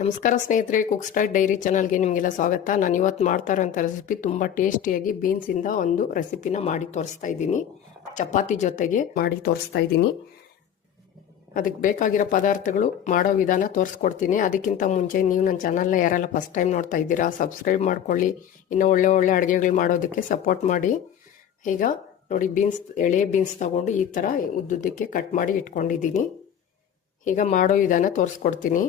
ನಮಸ್ಕಾರ ಸ್ನೇಹಿತರೆ, cook style dairy ಚಾನಲ್ಗೆ ನಿಮಗೆಲ್ಲ ಸ್ವಾಗತ. ನಾನು ಇವತ್ತು ಮಾಡ್ತಾ ಇರೋಂಥ ರೆಸಿಪಿ ತುಂಬ ಟೇಸ್ಟಿಯಾಗಿ ಬೀನ್ಸಿಂದ ಒಂದು ರೆಸಿಪಿನ ಮಾಡಿ ತೋರಿಸ್ತಾ ಇದ್ದೀನಿ. ಚಪಾತಿ ಜೊತೆಗೆ ಮಾಡಿ ತೋರಿಸ್ತಾ ಇದ್ದೀನಿ. ಅದಕ್ಕೆ ಬೇಕಾಗಿರೋ ಪದಾರ್ಥಗಳು ಮಾಡೋ ವಿಧಾನ ತೋರಿಸ್ಕೊಡ್ತೀನಿ. ಅದಕ್ಕಿಂತ ಮುಂಚೆ ನೀವು ನನ್ನ ಚಾನಲ್ನ ಯಾರೆಲ್ಲ ಫಸ್ಟ್ ಟೈಮ್ ನೋಡ್ತಾ ಇದ್ದೀರಾ ಸಬ್ಸ್ಕ್ರೈಬ್ ಮಾಡ್ಕೊಳ್ಳಿ. ಇನ್ನೂ ಒಳ್ಳೆ ಅಡುಗೆಗಳು ಮಾಡೋದಕ್ಕೆ ಸಪೋರ್ಟ್ ಮಾಡಿ. ಈಗ ನೋಡಿ, ಎಳೆ ಬೀನ್ಸ್ ತಗೊಂಡು ಈ ಥರ ಉದ್ದುದ್ದಕ್ಕೆ ಕಟ್ ಮಾಡಿ ಇಟ್ಕೊಂಡಿದ್ದೀನಿ. ಈಗ ಮಾಡೋ ವಿಧಾನ ತೋರಿಸ್ಕೊಡ್ತೀನಿ.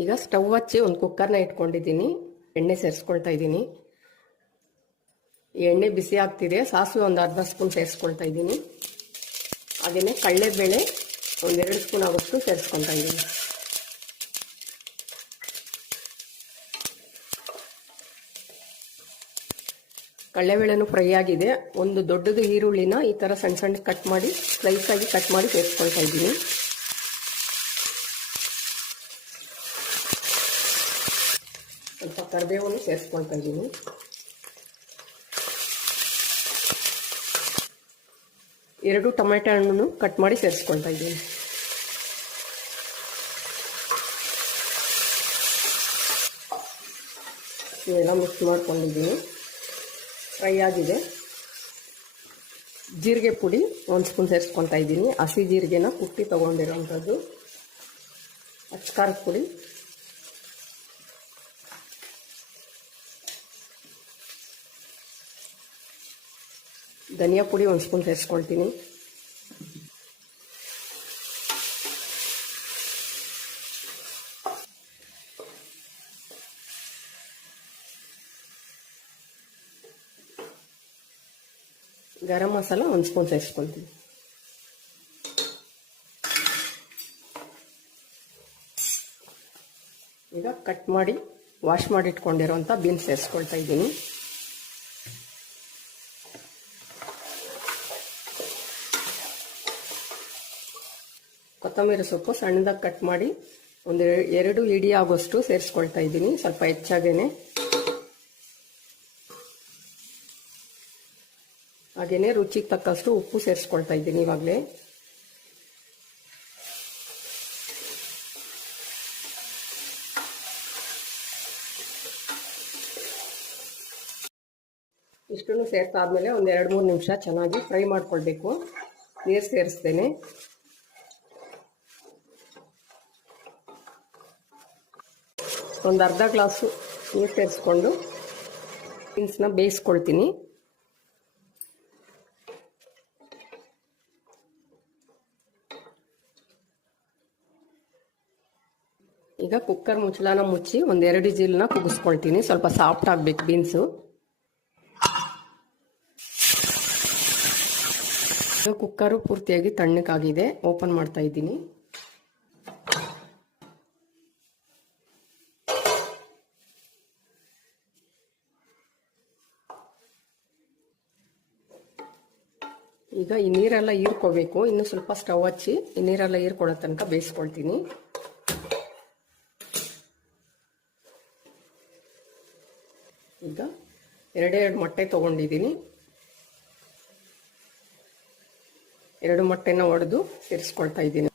ಈಗ ಸ್ಟವ್ ಹಚ್ಚಿ ಒಂದು ಕುಕ್ಕರ್ನ ಇಟ್ಕೊಂಡಿದ್ದೀನಿ. ಎಣ್ಣೆ ಸೇರಿಸ್ಕೊಳ್ತಾ ಇದ್ದೀನಿ. ಎಣ್ಣೆ ಬಿಸಿ ಆಗ್ತಿದೆ. ಸಾಸಿವೆ ಒಂದು ಅರ್ಧ ಸ್ಪೂನ್ ಸೇರಿಸ್ಕೊಳ್ತಾ ಇದ್ದೀನಿ. ಹಾಗೆಯೇ ಕಡಲೆಬೇಳೆ ಒಂದು 2 ಸ್ಪೂನ್ ಆಗೋಷ್ಟು ಸೇರಿಸ್ಕೊಳ್ತಾ ಇದ್ದೀನಿ. ಕಡಲೆಬೇಳೆನೂ ಫ್ರೈ ಆಗಿದೆ. ಒಂದು ದೊಡ್ಡದು ಈರುಳ್ಳಿನ ಈ ಥರ ಸಣ್ಣ ಸಣ್ಣ ಕಟ್ ಮಾಡಿ ಸ್ಲೈಸಾಗಿ ಕಟ್ ಮಾಡಿ ಸೇರಿಸ್ಕೊಳ್ತಾ ಇದ್ದೀನಿ. ಸ್ವಲ್ಪ ಕರಿಬೇವನ್ನು ಸೇರಿಸ್ಕೊಳ್ತಾ ಇದ್ದೀನಿ. ಎರಡು ಟೊಮೆಟೊ ಹಣ್ಣನ್ನು ಕಟ್ ಮಾಡಿ ಸೇರಿಸ್ಕೊಳ್ತಾ ಇದ್ದೀನಿ. ಇವೆಲ್ಲ ಮಿಕ್ಸ್ ಮಾಡ್ಕೊಂಡಿದ್ದೀನಿ. ಫ್ರೈ ಆಗಿದೆ. ಜೀರಿಗೆ ಪುಡಿ 1 ಸ್ಪೂನ್ ಸೇರಿಸ್ಕೊಳ್ತಾ ಇದ್ದೀನಿ. ಹಸಿ ಜೀರಿಗೆನ ಕುಟ್ಟಿ ತೊಗೊಂಡಿರೋವಂಥದ್ದು. ಅಚ್ಕಾರದ ಪುಡಿ, ಧನಿಯಾ ಪುಡಿ 1 ಸ್ಪೂನ್ ಸೇರಿಸ್ಕೊಳ್ತೀನಿ. ಗರಂ ಮಸಾಲ 1 ಸ್ಪೂನ್ ಸೇರಿಸ್ಕೊಳ್ತೀನಿ. ಈಗ ಕಟ್ ಮಾಡಿ ವಾಶ್ ಮಾಡಿ ಇಟ್ಕೊಂಡಿರೋಂಥ ಬೀನ್ಸ್ ಸೇರಿಸ್ಕೊಳ್ತಾ ಇದ್ದೀನಿ. ಕೊತ್ತಂಬರಿ ಸೊಪ್ಪು ಸಣ್ಣದಾಗಿ ಕಟ್ ಮಾಡಿ ಒಂದು 2 ಇಡಿ ಆಗೋಷ್ಟು ಸೇರಿಸ್ಕೊಳ್ತಾ ಇದ್ದೀನಿ. ಸ್ವಲ್ಪ ಹೆಚ್ಚಾಗೇನೆ. ಹಾಗೇನೆ ರುಚಿಗೆ ತಕ್ಕಷ್ಟು ಉಪ್ಪು ಸೇರಿಸ್ಕೊಳ್ತಾ ಇದ್ದೀನಿ ಇವಾಗಲೇ. ಇಷ್ಟನ್ನು ಸೇರ್ತಾದ್ಮೇಲೆ ಒಂದು 2-3 ನಿಮಿಷ ಚೆನ್ನಾಗಿ ಫ್ರೈ ಮಾಡ್ಕೊಳ್ಬೇಕು. ನೀರು ಸೇರಿಸ್ತೇನೆ. ಒಂದು ಅರ್ಧ ಗ್ಲಾಸು ನೀರು ಸೇರಿಸ್ಕೊಂಡು ಬೀನ್ಸ್ನ ಬೇಯಿಸ್ಕೊಳ್ತೀನಿ. ಈಗ ಕುಕ್ಕರ್ ಮುಚ್ಚಳನ ಮುಚ್ಚಿ ಒಂದು 2 ವಿಜಿಲ್ನ ಕುದಿಸ್ಕೊಳ್ತೀನಿ. ಸ್ವಲ್ಪ ಸಾಫ್ಟ್ ಆಗಬೇಕು ಬೀನ್ಸು. ಕುಕ್ಕರು ಪೂರ್ತಿಯಾಗಿ ತಣ್ಣಕ್ಕಾಗಿದೆ. ಓಪನ್ ಮಾಡ್ತಾ ಇದ್ದೀನಿ. ಈಗ ಈ ನೀರೆಲ್ಲ ಹೀರ್ಕೋಬೇಕು. ಇನ್ನು ಸ್ವಲ್ಪ ಸ್ಟವ್ ಹಚ್ಚಿ ಈ ನೀರೆಲ್ಲ ಹೀರ್ಕೊಳ್ಳೋ ತನಕ ಬೇಯಿಸ್ಕೊಳ್ತೀನಿ. ಈಗ 2 ಮೊಟ್ಟೆ ತೊಗೊಂಡಿದ್ದೀನಿ. 2 ಮೊಟ್ಟೆನ ಒಡೆದು ಸೇರಿಸ್ಕೊಳ್ತಾ ಇದ್ದೀನಿ.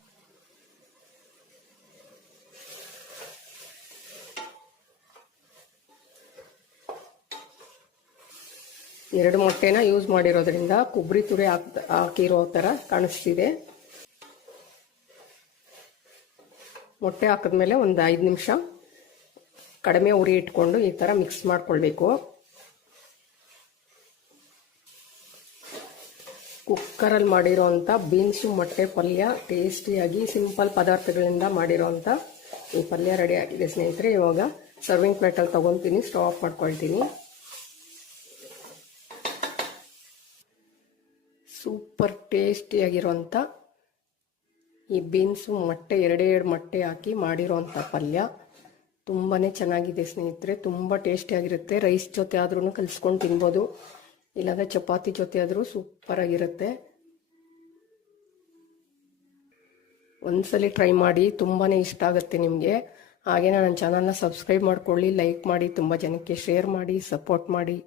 ಎರಡು ಮೊಟ್ಟೆನ ಯೂಸ್ ಮಾಡಿರೋದ್ರಿಂದ ಕೊಬ್ಬರಿ ತುರಿ ಹಾಕಿರೋ ಥರ ಕಾಣಿಸ್ತಿದೆ. ಮೊಟ್ಟೆ ಹಾಕಿದ್ಮೇಲೆ ಒಂದು 5 ನಿಮಿಷ ಕಡಿಮೆ ಉರಿ ಇಟ್ಕೊಂಡು ಈ ಥರ ಮಿಕ್ಸ್ ಮಾಡ್ಕೊಳ್ಬೇಕು. ಕುಕ್ಕರಲ್ಲಿ ಮಾಡಿರೋಂಥ ಬೀನ್ಸು ಮೊಟ್ಟೆ ಪಲ್ಯ ಟೇಸ್ಟಿಯಾಗಿ ಸಿಂಪಲ್ ಪದಾರ್ಥಗಳಿಂದ ಮಾಡಿರೋಂಥ ಈ ಪಲ್ಯ ರೆಡಿ ಆಗಿದೆ ಸ್ನೇಹಿತರೆ. ಇವಾಗ ಸರ್ವಿಂಗ್ ಪ್ಲೇಟಲ್ಲಿ ತೊಗೊತೀನಿ. ಸ್ಟವ್ ಆಫ್ ಮಾಡ್ಕೊಳ್ತೀನಿ. ಸೂಪರ್ ಟೇಸ್ಟಿಯಾಗಿರೋಂಥ ಈ ಬೀನ್ಸು ಮೊಟ್ಟೆ 2 ಮೊಟ್ಟೆ ಹಾಕಿ ಮಾಡಿರೋಂಥ ಪಲ್ಯ ತುಂಬಾ ಚೆನ್ನಾಗಿದೆ ಸ್ನೇಹಿತರೆ. ತುಂಬ ಟೇಸ್ಟಿಯಾಗಿರುತ್ತೆ. ರೈಸ್ ಜೊತೆ ಆದ್ರೂ ಕಲಿಸ್ಕೊಂಡು ತಿನ್ಬೋದು, ಇಲ್ಲಾಂದರೆ ಚಪಾತಿ ಜೊತೆ ಆದರೂ ಸೂಪರಾಗಿರುತ್ತೆ. ಒಂದ್ಸಲಿ ಟ್ರೈ ಮಾಡಿ, ತುಂಬಾ ಇಷ್ಟ ಆಗುತ್ತೆ ನಿಮಗೆ. ಹಾಗೆ ನನ್ನ ಚಾನಲ್ನ ಸಬ್ಸ್ಕ್ರೈಬ್ ಮಾಡ್ಕೊಳ್ಳಿ, ಲೈಕ್ ಮಾಡಿ, ತುಂಬ ಜನಕ್ಕೆ ಶೇರ್ ಮಾಡಿ, ಸಪೋರ್ಟ್ ಮಾಡಿ.